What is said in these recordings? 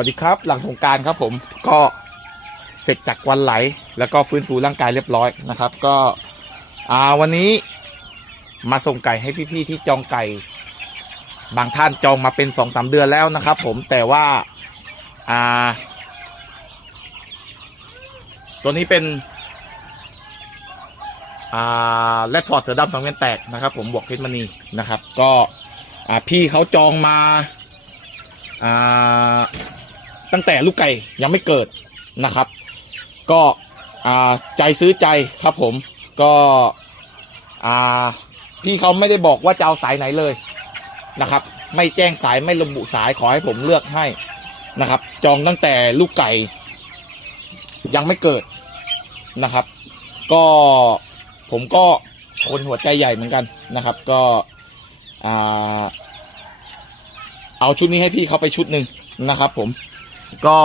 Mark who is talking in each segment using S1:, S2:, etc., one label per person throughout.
S1: วัสดีครับ หลังสงการครับผมก็เสร็จจากวันไหล แล้วก็ฟื้นฟูร่างกายเรียบร้อยนะครับ ก็วันนี้มาส่งไก่ให้พี่ๆที่จองไก่ บางท่านจองมาเป็นสองสามเดือนแล้วนะครับ ผมแต่ว่าอ่า ตัวนี้เป็นอ่าแรดฟอร์ดเสือดำสังเวียนแตกนะครับ ผมบวกเพชรมณีนะครับ ก็อ่าพี่เขาจองมาอ่า ตั้งแต่ลูกไก่ยังไม่เกิดนะครับ ก็ใจซื้อใจครับผมก็พี่เขาไม่ได้บอกว่าจะเอาสายไหนเลยนะครับ ไม่แจ้งสายไม่ระบุสายขอให้ผมเลือกให้นะครับ จองตั้งแต่ลูกไก่ ยังไม่เกิดนะครับ ก็ผมก็คนหัวใจใหญ่เหมือนกันนะครับ ก็เอาชุดนี้ให้พี่เขาไปชุดหนึ่งนะครับ ผม ก็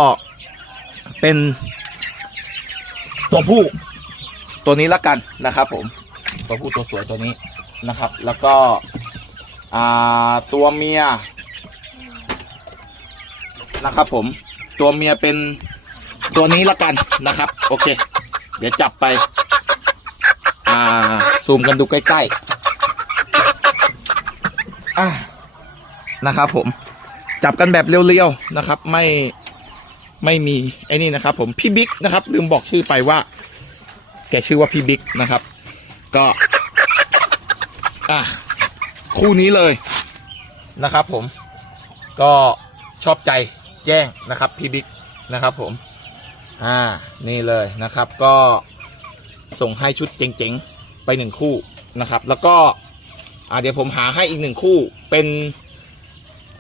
S1: เป็นตัวผู้ตัวนี้ละกันนะครับ ผมตัวผู้ตัวสวยตัวนี้นะครับ แล้วก็ตัวเมียนะครับ ผมตัวเมียเป็นตัวนี้ละกันนะครับ โอเค เดี๋ยวจับไป อ่า ซูมกันดูใกล้ๆอะนะครับ ผม จับกันแบบเรียวๆนะครับ ไม่ ไม่มีไอ้นี่นะครับผมพี่บิ๊กนะครับ ลืมบอกชื่อไปว่า แกชื่อว่าพี่บิ๊กนะครับ ก็ อะคู่นี้เลยนะครับผมก็ชอบใจแจ้งนะครับพี่บิ๊กนะครับผม อ่านี่เลยนะครับ ก็ส่งให้ชุดเจ๋งๆ ไปหนึ่งคู่นะครับ แล้วก็อ่าเดี๋ยวผมหาให้อีกหนึ่งคู่เป็น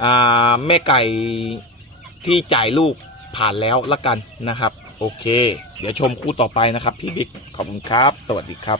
S1: อ่าแม่ไก่ที่จ่ายลูก ผ่านแล้วละกันนะครับ โอเค เดี๋ยวชมคู่ต่อไปนะครับ พี่บิ๊กขอบคุณครับ สวัสดีครับ